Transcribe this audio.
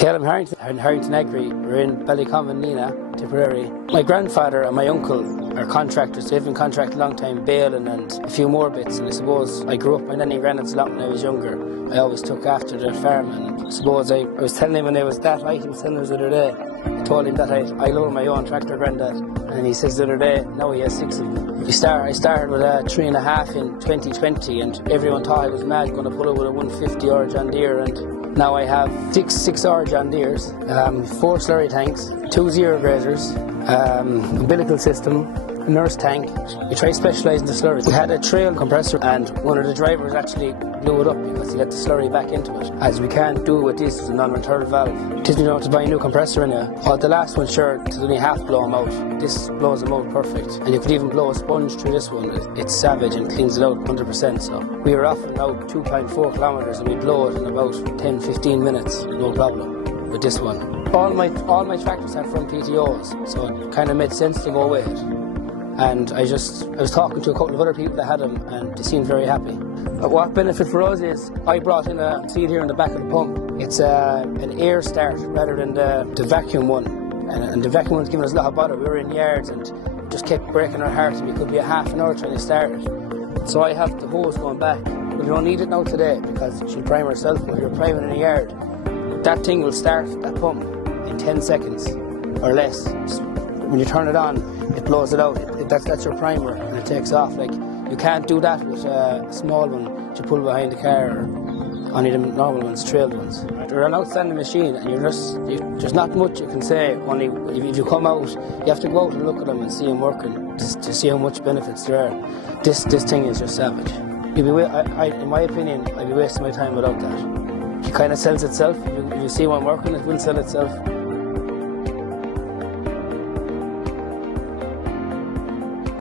I'm Harrington and Harrington Agri. We're in Ballycommon, Nina, Tipperary. My grandfather and my uncle are contractors. They've been contracted a long time, baling and a few more bits. And I suppose I grew up, my nanny and granddad's a lot when I was younger. I always took after their farm, and I suppose I was telling him when I was that height, he was telling us the other day. I told him that I load my own tractor, granddad, and he says the other day, now he has 6 of them. I started with a 3.5 in 2020, and everyone thought I was mad going to pull it with a 150R John Deere, and now I have 6R John Deeres, 4 slurry tanks, 2 zero grazers, umbilical system, a nurse tank. We try specialising the slurry. We had a trail compressor, and one of the drivers actually blew it up because he let the slurry back into it. As we can't do with this, it's a non-return valve. It doesn't know to buy a new compressor in it. The last one, sure, it's only half blow them out. This blows them out perfect. And you could even blow a sponge through this one. It's savage and cleans it out 100%. So we were off and out 2.4 kilometres, and we blow it in about 10-15 minutes, no problem with this one. All my tractors have front PTOs, so it kind of made sense to go with it. And I was talking to a couple of other people that had them, and they seemed very happy. But what benefit for us is, I brought in see it here in the back of the pump. It's an air start rather than the vacuum one. And the vacuum one's giving us a lot of bother. We were in yards and it just kept breaking our hearts, and we could be a half an hour trying to start it. So I have the hose going back. We don't need it now today because she'll prime herself, but you're priming in a yard. That thing will start that pump in 10 seconds or less. When you turn it on, it blows it out. That's your primer, and it takes off. Like, you can't do that with a small one to pull behind the car, or only the normal ones, trailed ones. They're an outstanding machine, and there's not much you can say. Only if you come out, you have to go out and look at them and see them working to see how much benefits there are. This thing is just savage. In my opinion, I'd be wasting my time without that. It kind of sells itself. If you see one working, it will sell itself.